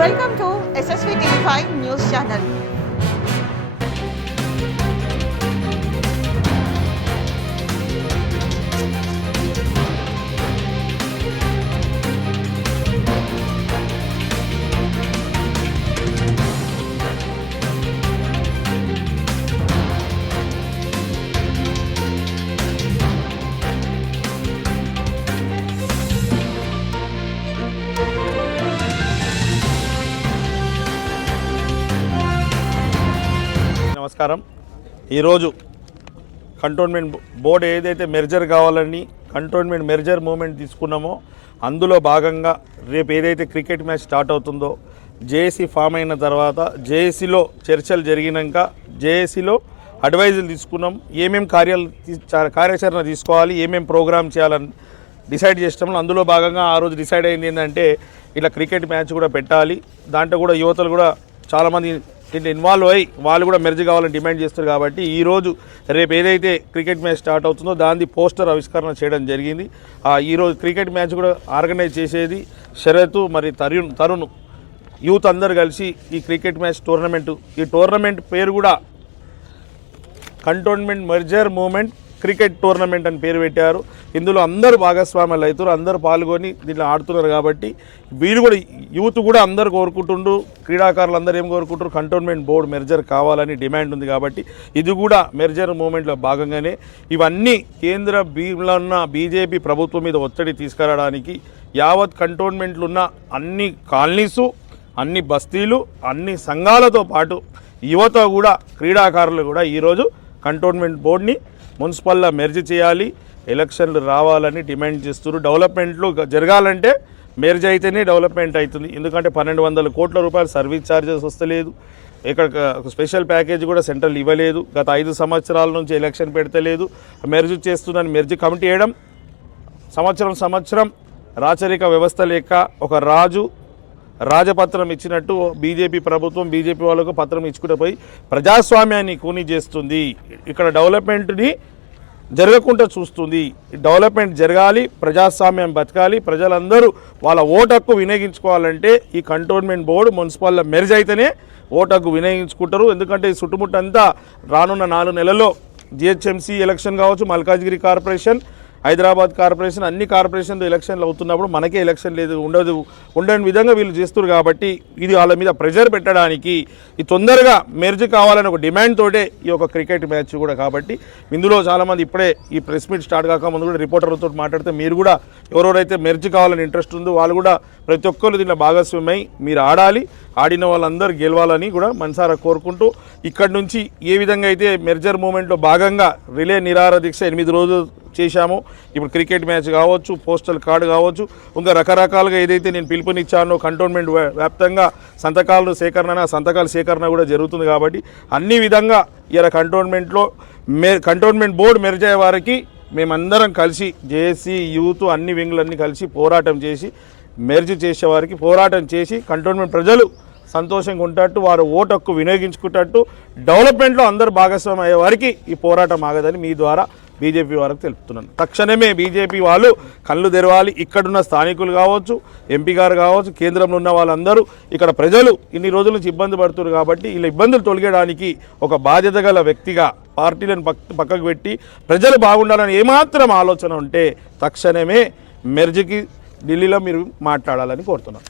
Welcome to SSV TV5 News Channel. నమస్కారం. ఈరోజు cantonment board ఏదైతే మెర్జర్ కావాలని కంటోన్మెంట్ మెర్జర్ మూమెంట్ తీసుకున్నామో అందులో భాగంగా రేపు ఏదైతే క్రికెట్ మ్యాచ్ స్టార్ట్ అవుతుందో జేఏసీ ఫామ్ అయిన తర్వాత జేఏసీలో చర్చలు జరిగినాక జేఏసీలో అడ్వైజులు తీసుకున్నాం. ఏమేమి కార్యాచరణ తీసుకోవాలి, ఏమేమి ప్రోగ్రామ్ చేయాలని డిసైడ్ చేస్తాము. అందులో భాగంగా ఆ రోజు డిసైడ్ అయింది ఏంటంటే ఇలా క్రికెట్ మ్యాచ్ కూడా పెట్టాలి. దాంట్లో కూడా యువతలు కూడా చాలామంది దీంట్లో ఇన్వాల్వ్ అయ్యి వాళ్ళు కూడా మెర్జ్ కావాలని డిమాండ్ చేస్తారు. కాబట్టి ఈరోజు రేపు ఏదైతే క్రికెట్ మ్యాచ్ స్టార్ట్ అవుతుందో దాని పోస్టర్ ఆవిష్కరణ చేయడం జరిగింది. ఈరోజు క్రికెట్ మ్యాచ్ కూడా ఆర్గనైజ్ చేసేది శరత్ మరి తరుణ్ యూత్ అందరు కలిసి ఈ క్రికెట్ మ్యాచ్ టోర్నమెంటు, ఈ టోర్నమెంట్ పేరు కూడా cantonment merger movement cricket tournament అని పేరు పెట్టారు. ఇందులో అందరూ భాగస్వామ్యాలు అవుతారు, అందరూ పాల్గొని దీంట్లో ఆడుతున్నారు. కాబట్టి వీళ్ళు కూడా యూత్ కూడా అందరు కోరుకుంటుండ్రు, క్రీడాకారులు అందరూ ఏం కోరుకుంటారు, కంటోన్మెంట్ బోర్డు మెర్జర్ కావాలని డిమాండ్ ఉంది. కాబట్టి ఇది కూడా మెర్జర్ మూమెంట్లో భాగంగానే ఇవన్నీ కేంద్ర ఉన్న బీజేపీ ప్రభుత్వం మీద ఒత్తిడి తీసుకురావడానికి యావత్ కంటోన్మెంట్లు ఉన్న అన్ని కాలనీసు, అన్ని బస్తీలు, అన్ని సంఘాలతో పాటు యువత కూడా క్రీడాకారులు కూడా ఈరోజు కంటోన్మెంట్ బోర్డుని మున్సిపల్లో మెర్జ్ చేయాలి, ఎలక్షన్లు రావాలని డిమాండ్ చేస్తున్నారు. డెవలప్మెంట్లు జరగాలంటే మెర్జ్ అయితేనే డెవలప్మెంట్ అవుతుంది. ఎందుకంటే 1200 కోట్ల రూపాయలు సర్వీస్ ఛార్జెస్ వస్తలేదు. ఇక్కడ స్పెషల్ ప్యాకేజ్ కూడా సెంట్రల్ ఇవ్వలేదు. గత 5 సంవత్సరాల నుంచి ఎలక్షన్ పెడతలేదు. మెర్జ్ చేస్తుందని మెర్జ్ కమిటీ వేయడం, సంవత్సరం రాచరిక వ్యవస్థ లేక ఒక రాజపత్రం ఇచ్చినట్టు బీజేపీ ప్రభుత్వం బీజేపీ వాళ్ళకు పత్రం ఇచ్చుకుంటూ పోయి ప్రజాస్వామ్యాన్ని కూని చేస్తుంది. ఇక్కడ డెవలప్మెంట్ని జరగకుండా చూస్తుంది. డెవలప్మెంట్ జరగాలి, ప్రజాస్వామ్యం బతకాలి, ప్రజలందరూ వాళ్ళ ఓటు హక్కు వినియోగించుకోవాలంటే ఈ కంటోన్మెంట్ బోర్డు మున్సిపల్లో మెర్జ్ అయితేనే ఓటు హక్కు వినియోగించుకుంటారు. ఎందుకంటే ఈ చుట్టుముట్టంతా రానున్న 4 నెలల్లో జిహెచ్ఎంసీ ఎలక్షన్ కావచ్చు, మల్కాజ్గిరి కార్పొరేషన్, హైదరాబాద్ కార్పొరేషన్, అన్ని కార్పొరేషన్లు ఎలక్షన్లు అవుతున్నప్పుడు మనకే ఎలక్షన్ లేదు ఉండని విధంగా వీళ్ళు చేస్తారు. కాబట్టి ఇది వాళ్ళ మీద ప్రెషర్ పెట్టడానికి ఈ తొందరగా మెర్జ్ కావాలని ఒక డిమాండ్ తోటే ఈ యొక్క క్రికెట్ మ్యాచ్ కూడా. కాబట్టి ఇందులో చాలామంది ఇప్పుడే ఈ ప్రెస్ మీట్ స్టార్ట్ కాకముందు కూడా రిపోర్టర్లతో మాట్లాడితే మీరు కూడా ఎవరెవరైతే మెర్జ్ కావాలని ఇంట్రెస్ట్ ఉందో వాళ్ళు కూడా ప్రతి ఒక్కరు దీంట్లో భాగస్వామ్యమై మీరు ఆడాలి, ఆడిన వాళ్ళందరూ గెలవాలని కూడా మనసారా కోరుకుంటూ ఇక్కడి నుంచి ఏ విధంగా అయితే మెర్జర్ మూమెంట్లో భాగంగా రిలే నిరాహార దీక్ష 8 రోజులు చేశాము. ఇప్పుడు క్రికెట్ మ్యాచ్ కావచ్చు, పోస్టల్ కార్డు కావచ్చు, ఇంకా రకరకాలుగా ఏదైతే నేను పిలుపునిచ్చానో కంటోన్మెంట్ వ్యాప్తంగా సంతకాల సేకరణ కూడా జరుగుతుంది. కాబట్టి అన్ని విధంగా ఇలా కంటోన్మెంట్ బోర్డు మెర్జ్ అయ్యే వారికి మేమందరం కలిసి జేఏసీ యూత్ అన్ని వింగ్లన్నీ కలిసి పోరాటం చేసి మెర్జ్ చేసేవారికి పోరాటం చేసి కంటోన్మెంట్ ప్రజలు సంతోషంగా ఉంటట్టు, వారు ఓటు హక్కు వినియోగించుకుంటట్టు, డెవలప్మెంట్లో అందరు భాగస్వామ్యం అయ్యే వారికి ఈ పోరాటం ఆగదని మీ ద్వారా బీజేపీ వారికి తెలుపుతున్నాను. తక్షణమే బీజేపీ వాళ్ళు కళ్ళు తెరవాలి. ఇక్కడున్న స్థానికులు కావచ్చు, ఎంపీ గారు కావచ్చు, కేంద్రంలో ఉన్న వాళ్ళందరూ ఇక్కడ ప్రజలు ఇన్ని రోజుల నుంచి ఇబ్బంది పడుతున్నారు. కాబట్టి ఇలా ఇబ్బందులు తొలగడానికి ఒక బాధ్యత గల వ్యక్తిగా పార్టీలను పక్కకు పెట్టి ప్రజలు బాగుండాలని ఏమాత్రం ఆలోచన ఉంటే తక్షణమే మెర్జ్కి ఢిల్లీలో మీరు మాట్లాడాలని కోరుతున్నాను.